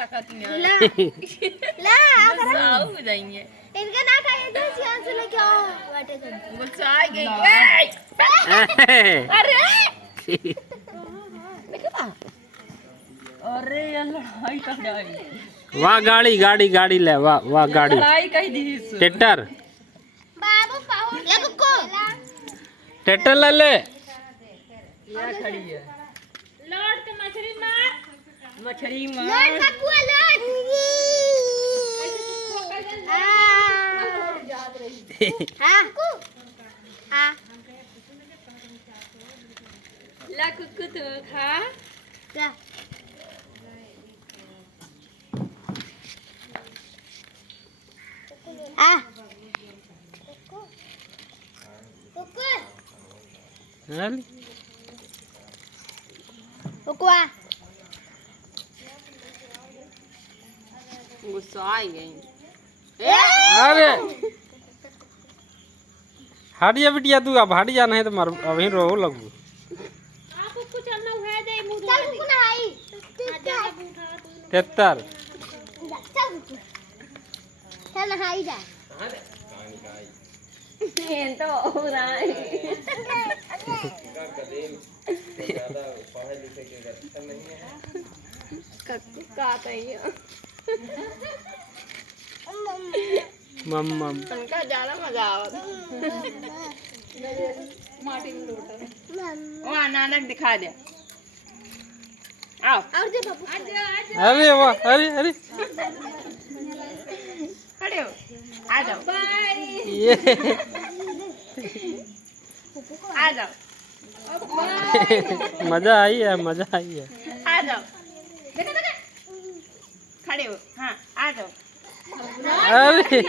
लगाती हैं ला ला साउ हो जाएंगे इनका ना खाए तो यहाँ से लेके आओ बाटे कर गुस्सा आ गई अरे अरे यार लड़ाई कर डाली वाह गाड़ी गाड़ी गाड़ी ले वाह वाह गाड़ी लड़ाई कही दी ट्रैक्टर बाबू पाहो ले कुको ट्रैक्टर ले ले यहाँ खड़ी है लौट के मछली मार मछली लौट मार काकू लौट हाँ हाँ ला कुकु तू खा ला आ कुकु हाली कुकु आ गुस्सा आ गई अरे हटिया बिटिया तू अब हट जाना है तो मार अभी रो लगू आप कुकु चलना है दे मुंह चल कुकु ना आई तेतर चल कुकु चल ना आई जा ये तो हो रहा है कक्कू का चाहिए मम मम उनका ज्यादा मजा आवता माटी में लोटा वहाँ नानक दिखा दे आओ और दे बाबू अरे वाह अरे अरे खड़े हो आ जाओ ये आ जाओ मजा आई है मजा आई है आ जाओ खड़े हो हाँ आ जाओ अरे